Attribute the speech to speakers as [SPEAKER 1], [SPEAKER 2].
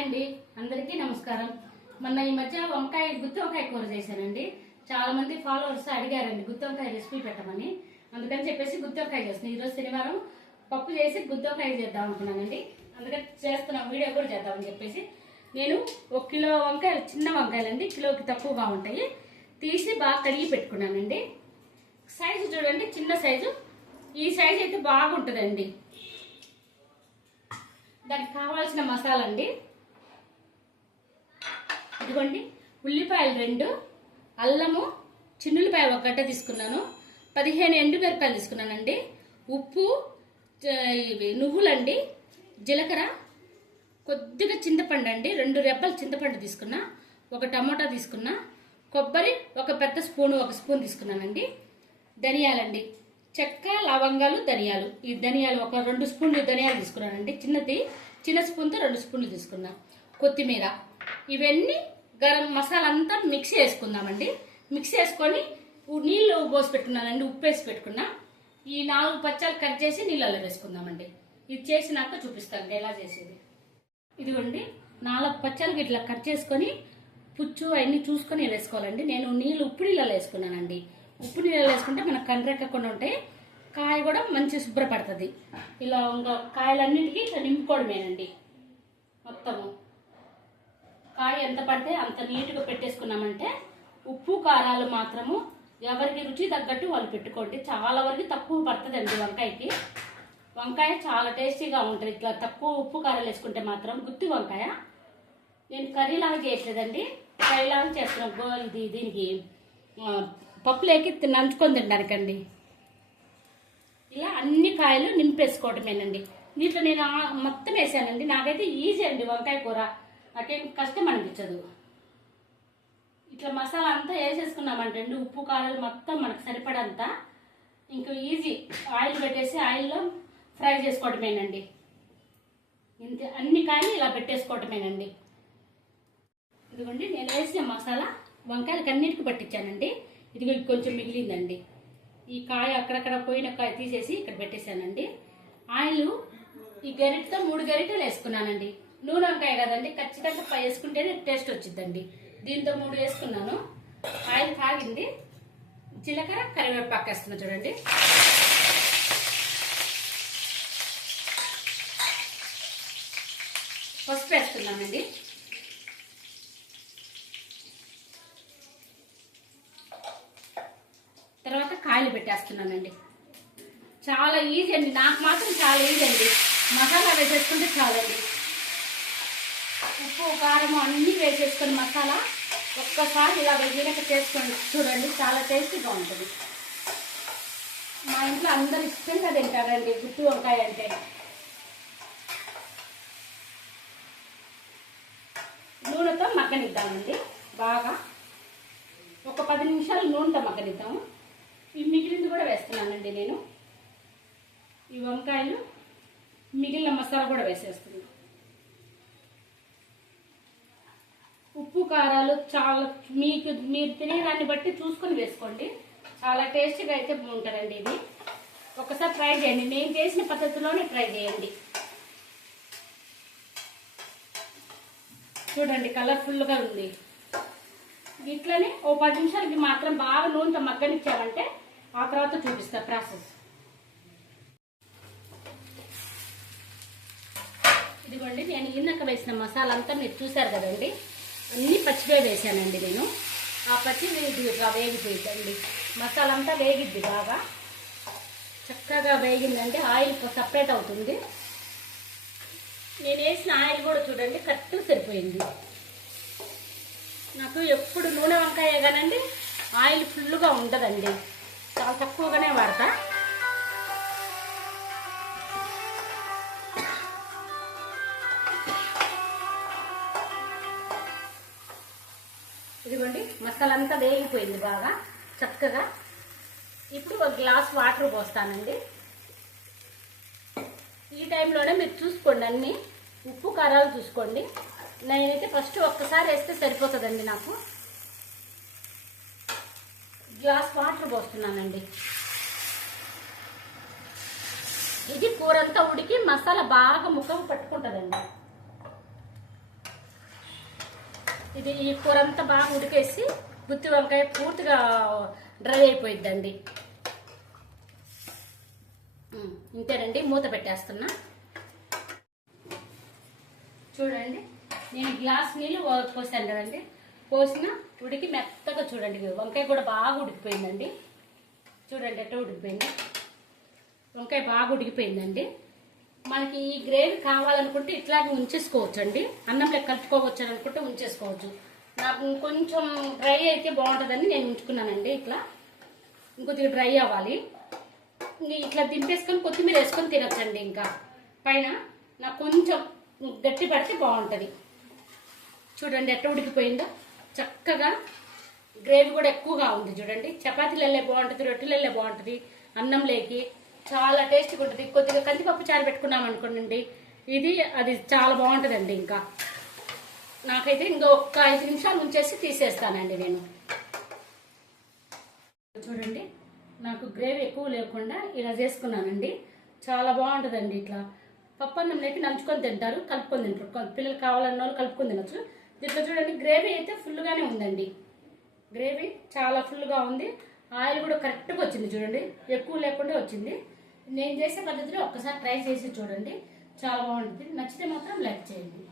[SPEAKER 1] అండి. అందరికీ నమస్కారం. మొన్న ఈ మధ్య వంకాయ గుత్తి వంకాయ కూర చేశానండి. చాలా మంది ఫాలోవర్స్ అడిగారండి గుత్తి వంకాయ రెసిపీ పెట్టమని. అందుకని చెప్పేసి గుత్తి వంకాయ చేస్తున్నాను ఈరోజు శనివారం పప్పు చేసి గుత్తి వంకాయ చేద్దాం అనుకున్నానండి. అందుకని చేస్తున్నాం వీడియో కూడా చేద్దామని చెప్పేసి. నేను ఒక కిలో వంకాయలు చిన్న వంకాయలండి. కిలోకి తక్కువగా ఉంటాయి తీసి బాగా కడిగి పెట్టుకున్నానండి. సైజు చూడండి చిన్న సైజు. ఈ సైజు అయితే బాగుంటుందండి. దానికి కావాల్సిన మసాలా అండి ఇదిగోండి ఉల్లిపాయలు రెండు అల్లము చిన్నులపాయ ఒక గడ్డ తీసుకున్నాను. పదిహేను ఎండుమిరపాయలు తీసుకున్నానండి. ఉప్పు నువ్వులండి జీలకర్ర కొద్దిగా చింతపండు అండి. రెండు రెబ్బలు చింతపండు తీసుకున్నా ఒక టమోటా తీసుకున్నా కొబ్బరి ఒక పెద్ద స్పూను ఒక స్పూన్ తీసుకున్నానండి. ధనియాలండి చెక్క లవంగాలు ధనియాలు. ఈ ధనియాలు ఒక రెండు స్పూన్లు ధనియాలు తీసుకున్నానండి. చిన్నది చిన్న స్పూన్తో రెండు స్పూన్లు తీసుకున్నా. కొత్తిమీర. ఇవన్నీ గరం మసాలా అంతా మిక్స్ చేసుకుందామండి. మిక్స్ చేసుకొని నీళ్ళు పోసి పెట్టుకున్నానండి ఉప్పు వేసి పెట్టుకున్నా. ఈ నాలుగు పచ్చాలు కట్ చేసి నీళ్ళల్లో వేసుకుందామండి. ఇది చేసినాక చూపిస్తాను ఎలా చేసేది. ఇదిగోండి నాలుగు పచ్చాలు ఇట్లా కట్ చేసుకొని పుచ్చు అవన్నీ చూసుకొని వేసుకోవాలండి. నేను నీళ్ళు ఉప్పు నీళ్ళలో వేసుకున్నానండి. ఉప్పు నీళ్ళలో వేసుకుంటే మనకు కండ్రెక్కకుండా ఉంటాయి. కాయ కూడా మంచి శుభ్రపడుతుంది. ఇలా ఇంకా కాయలన్నింటికి ఇట్లా నింపుకోవడమేనండి. మొత్తము. కాయ ఎంత పడితే అంత నీట్గా పెట్టేసుకున్నామంటే ఉప్పు కారాలు మాత్రము ఎవరికి రుచి తగ్గట్టు వాళ్ళు పెట్టుకోండి. చాలా వరకు తక్కువ పడుతుందండి వంకాయకి. వంకాయ చాలా టేస్టీగా ఉంటుంది. ఇట్లా తక్కువ ఉప్పు కారాలు వేసుకుంటే మాత్రం గుత్తి వంకాయ. నేను కర్రీలాగా చేయట్లేదండి. ఫ్రైలాగా చేస్తున్నాను ఇది దీనికి పప్పులేకి నంచుకొని తినడానికండి. ఇలా అన్ని కాయలు నింపేసుకోవటమేనండి. దీంట్లో నేను మొత్తం వేసానండి. నాకైతే ఈజీ అండి వంకాయ కూర. అటేం కష్టం అనిపించదు. ఇట్లా మసాలా అంతా వేసేసుకున్నామంటే ఉప్పు కారాలు మొత్తం మనకు సరిపడంతా. ఇంకా ఈజీ ఆయిల్ పెట్టేసి ఆయిల్లో ఫ్రై చేసుకోవటమేనండి. ఇంత అన్ని కాయలు ఇలా పెట్టేసుకోవటమేనండి. ఇదిగోండి నేను వేసిన మసాలా వంకాయలు అన్నిటికీ పట్టించానండి. ఇదిగో కొంచెం మిగిలిందండి. ఈ కాయ అక్కడక్కడ పోయిన కాయ తీసేసి ఇక్కడ పెట్టేశానండి. ఆయిల్ ఈ గరిటతో మూడు గరిటెలు వేసుకున్నానండి. నూనె వంకాయ కదండి ఖచ్చితంగా పై వేసుకుంటేనే టేస్ట్ వచ్చిందండి దీంతో మూడు వేసుకున్నాను. ఆయిల్ కాగింది. జీలకర్ర కరివేపాకు వేస్తున్నా చూడండి. పసుపు వేస్తున్నానండి తర్వాత కాయలు పెట్టేస్తున్నానండి. చాలా ఈజీ అండి. నాకు మాత్రం చాలా ఈజీ అండి. మసాలా వేసేసుకుంటే చాలండి. ఉప్పు కారం అన్నీ వేసేసుకొని మసాలా ఒక్కసారి ఇలా వెయ్యనక చేసుకొని చూడండి చాలా టేస్టీగా ఉంటుంది మా ఇంట్లో అందరు ఇష్టంగా తింటారండి గుట్టు వంకాయ అంటే. నూనెతో మగ్గనిద్దామండి బాగా. ఒక పది నిమిషాలు నూనెతో మగ్గనిద్దాము. ఈ మిగిలింది కూడా వేస్తున్నానండి నేను. ఈ వంకాయలు మిగిలిన మసాలా కూడా వేసేస్తున్నాను ఉప్పు కారాలు చాలా మీకు మీరు తినేదాన్ని బట్టి చూసుకొని వేసుకోండి. చాలా టేస్టీగా అయితే ఉంటుందండి ఇది. ఒకసారి ట్రై చేయండి. నేను చేసిన పద్ధతిలోనే ట్రై చేయండి. చూడండి కలర్ఫుల్గా ఉంది. ఇట్లనే ఓ పది నిమిషాలకి మాత్రం బాగా నూనెతో మగ్గనిచ్చామంటే ఆ తర్వాత చూపిస్తా ప్రాసెస్. ఇదిగోండి నేను ఇందాక వేసిన మసాలా అంతా మీరు చూశారు కదండి. అన్ని పచ్చివే వేసానండి నేను. ఆ పచ్చి ఇట్లా వేగిపోయిందండి. మసాలా అంతా వేగిద్ది బాగా. చక్కగా వేగిందంటే ఆయిల్ సపరేట్ అవుతుంది. నేను వేసిన ఆయిల్ కూడా చూడండి కరెక్ట్ సరిపోయింది. నాకు ఎప్పుడు నూనె వంకాయ కానండి ఆయిల్ ఫుల్గా ఉండదండి. చాలా తక్కువగానే వాడతా. ఇదిగోండి మసాలా అంతా వేగిపోయింది బాగా చక్కగా. ఇప్పుడు ఒక గ్లాస్ వాటర్ పోస్తానండి. ఈ టైంలోనే మీరు చూసుకోండి అన్నీ. ఉప్పు కారాలు చూసుకోండి. నేనైతే ఫస్ట్ ఒక్కసారి వేస్తే సరిపోతుందండి నాకు. గ్లాస్ వాటర్ పోస్తున్నానండి. ఇది కూర అంతా ఉడికి మసాలా బాగా ముఖం పట్టుకుంటుందండి. ఇది ఈ కూర అంతా బాగా ఉడికేసి గుత్తి వంకాయ పూర్తిగా డ్రై అయిపోయిద్దండి. ఇంతేనండి మూత పెట్టేస్తున్నా. చూడండి నేను గ్లాస్ నీళ్ళు పోసాను కదండి. పోసిన ఉడికి మెత్తగా చూడండి వంకాయ కూడా బాగా ఉడికిపోయిందండి. చూడండి ఎట్లా ఉడికిపోయింది. వంకాయ బాగా ఉడికిపోయిందండి. మనకి ఈ గ్రేవీ కావాలనుకుంటే ఇట్లాగే ఉంచేసుకోవచ్చు అండి అన్నంలో కలుపుకోవచ్చు అని అనుకుంటే ఉంచేసుకోవచ్చు. నాకు కొంచెం డ్రై అయితే బాగుంటుందని నేను ఉంచుకున్నానండి ఇట్లా. ఇంకొద్దిగా డ్రై అవ్వాలి. ఇట్లా దింపేసుకొని కొత్తిమీర వేసుకొని తినొచ్చండి ఇంకా. పైన నాకు కొంచెం గట్టి పడితే బాగుంటుంది. చూడండి ఎట్ట ఉడికిపోయిందో. చక్కగా గ్రేవీ కూడా ఎక్కువగా ఉంది చూడండి. చపాతీలల్లే బాగుంటుంది రొట్టెలల్లే బాగుంటుంది అన్నంలోకి. చాలా టేస్ట్గా ఉంటుంది. కొద్దిగా కందిపప్పు చారు పెట్టుకున్నాం అనుకోండి ఇది అది చాలా బాగుంటుందండి ఇంకా. నాకైతే ఇంకా ఒక్క ఐదు నిమిషాలు ఉంచేసి తీసేస్తానండి నేను. చూడండి నాకు గ్రేవీ ఎక్కువ లేకుండా ఇలా చేసుకున్నానండి. చాలా బాగుంటుందండి ఇట్లా. పప్పు అన్నంలోకి నంచుకొని తింటారు కలుపుకొని తింటారు. పిల్లలు కావాలన్న వాళ్ళు కలుపుకొని తినచ్చు. దీంట్లో చూడండి గ్రేవీ అయితే ఫుల్గానే ఉందండి. గ్రేవీ చాలా ఫుల్గా ఉంది. ఆయిల్ కూడా కరెక్ట్గా వచ్చింది చూడండి. ఎక్కువ లేకుండా వచ్చింది. నేను చేసే పద్ధతిలో ఒక్కసారి ట్రై చేసి చూడండి. చాలా బాగుంటుంది. నచ్చితే మాత్రం లైక్ చేయండి.